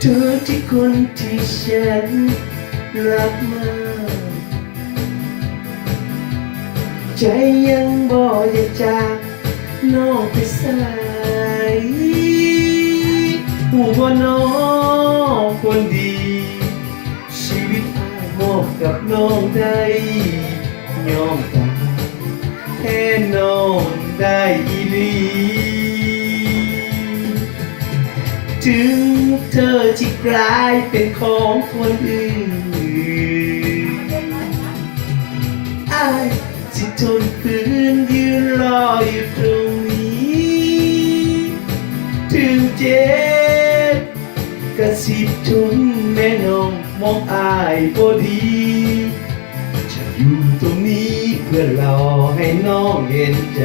เธอที่คนที่ฉันรักมากใจยังบ่อยากจากน้องไปใส่หูบ่น้องคนดีชีวิตอ้ายมอบกับน้องได้ยอมตายแทนน้องได้อีหลีถึงเธอที่กลายเป็นของคนอื่นอ้ายสิทนฝืนยืนรออยู่ตรงนี้ถึงเจ็บก็สิทนแม่น้องมองอายบ่ดีจะอยู่ตรงนี้เพื่อรอให้น้องเห็นใจ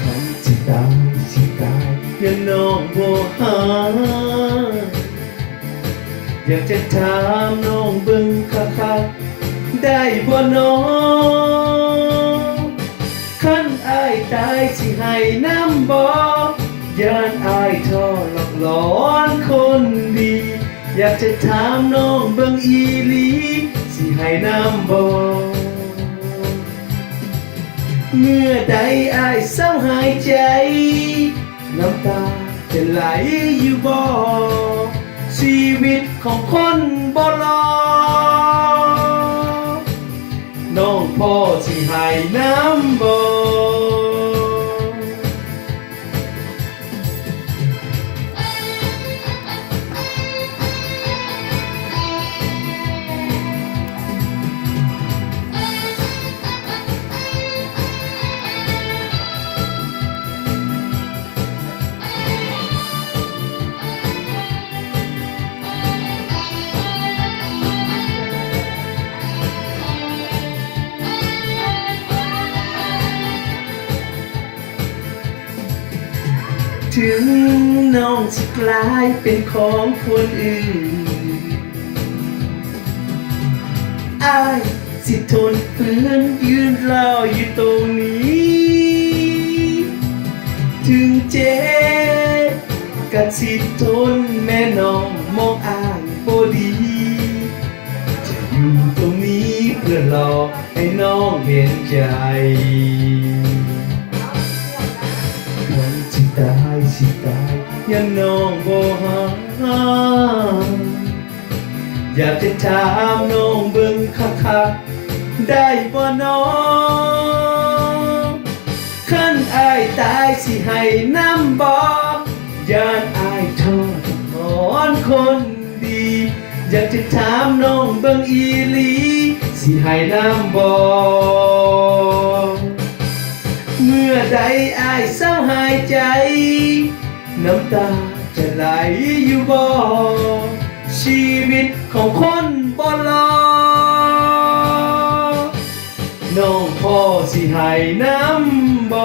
คำที่ตายสิตายอย่าน้องบ่หาอยากจะถามน้องเบิ่งคักๆได้บ่น้องคันอายตายสิให้น้ำบ่ย่านอายทอหลอกหลอนคนดีอยากจะถามน้องเบิ่งอีหลีสิให้น้ำบ่เมื่อใดอายเศร้าหายใจน้ำตาจะไหลอยู่บ่ชีวิตของคนบ่รอน้องพ่อสิให้น้ำบ่ถึงน้องจะกลายเป็นของคนอื่นอ้ายสิทนฝืนยืนรออยู่ตรงนี้ถึงเจ็บก็สิทนแม่น้องมองอ้ายบ่ดีจะอยู่ตรงนี้เพื่อรอให้น้องเห็นใจตายสิตายอย่าน้องบ่หาอยากจะถามน้องเบิ่งคักๆได้บ่น้องคันอายตายสิให้น้ำบ่ย่านอายทอดถอนคนดีอยากจะถามน้องเบิ่งอีหลีสิให้น้ำบ่เมื่อใดอายเศร้าหายใจน้ำตาจะไหลอยู่บ่ชีวิตของคนบ่รอน้องพ่อสิให้น้ำบ่